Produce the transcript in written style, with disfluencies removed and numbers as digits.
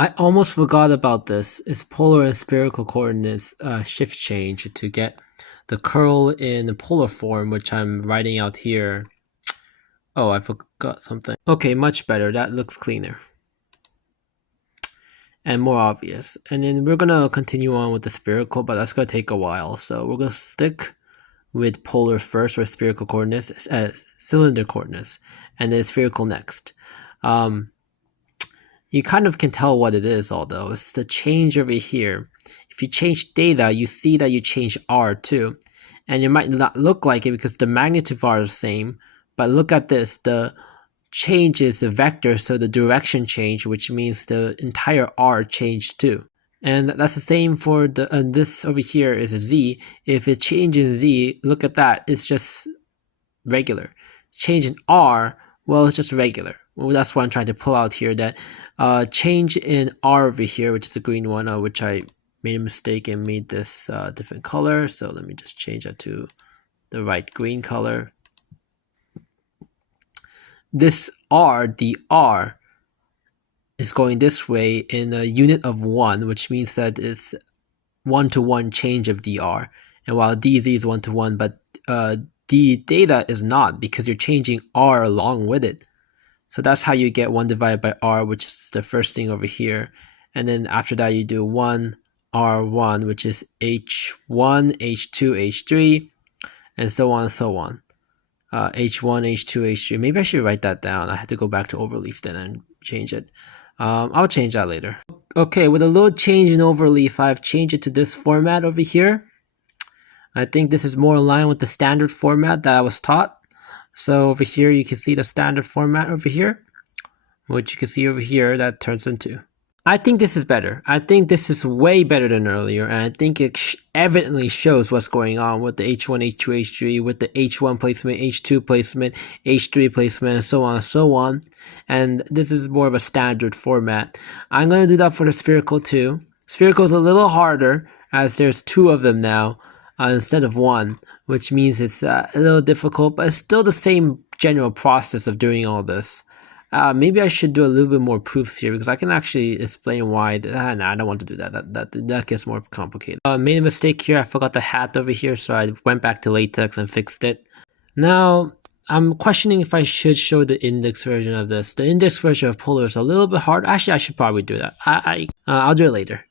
I almost forgot about this. It's polar and spherical coordinates shift change to get the curl in polar form, which I'm writing out here. Oh, I forgot something. Okay, much better. That looks cleaner and more obvious. And then we're gonna continue on with the spherical, but that's gonna take a while. So we're gonna stick with polar first, or spherical coordinates, cylinder coordinates, and then spherical next. You kind of can tell what it is, although it's the change over here. If you change theta, you see that you change r too, and it might not look like it because the magnitude of r is the same. But look at this, the change is a vector, so the direction changed, which means the entire r changed too. And that's the same for the this over here is a z. If it changes z, look at that, it's just regular. Change in r, well, it's just regular. Well, that's what I'm trying to pull out here, that change in r over here, which is the green one, which I made a mistake and made this different color. So let me just change that to the right green color. This r, the r, is going this way in a unit of 1, which means that it's 1-to-1 change of dr. And while dz is 1-to-1, but d theta is not, because you're changing r along with it. So that's how you get 1 divided by r, which is the first thing over here. And then after that, you do 1 r1, which is h1, h2, h3, and so on and so on. H1, H2, H3. Maybe I should write that down. I had to go back to overleaf then and change it. I'll change that later. Okay, with a little change in overleaf, I've changed it to this format over here. I think this is more in line with the standard format that I was taught. So over here, you can see the standard format over here, which you can see over here that turns into. I think this is better. I think this is way better than earlier, and I think it evidently shows what's going on with the H1, H2, H3, with the H1 placement, H2 placement, H3 placement, and so on and so on. And this is more of a standard format. I'm going to do that for the spherical too. Spherical is a little harder, as there's 2 of them now instead of 1, which means it's a little difficult, but it's still the same general process of doing all this. Maybe I should do a little bit more proofs here, because I can actually explain why. Nah, I don't want to do that. That gets more complicated. Made a mistake here. I forgot the hat over here, so I went back to latex and fixed it. Now, I'm questioning if I should show the index version of this. The index version of polar is a little bit hard. Actually, I should probably do that. I'll do it later.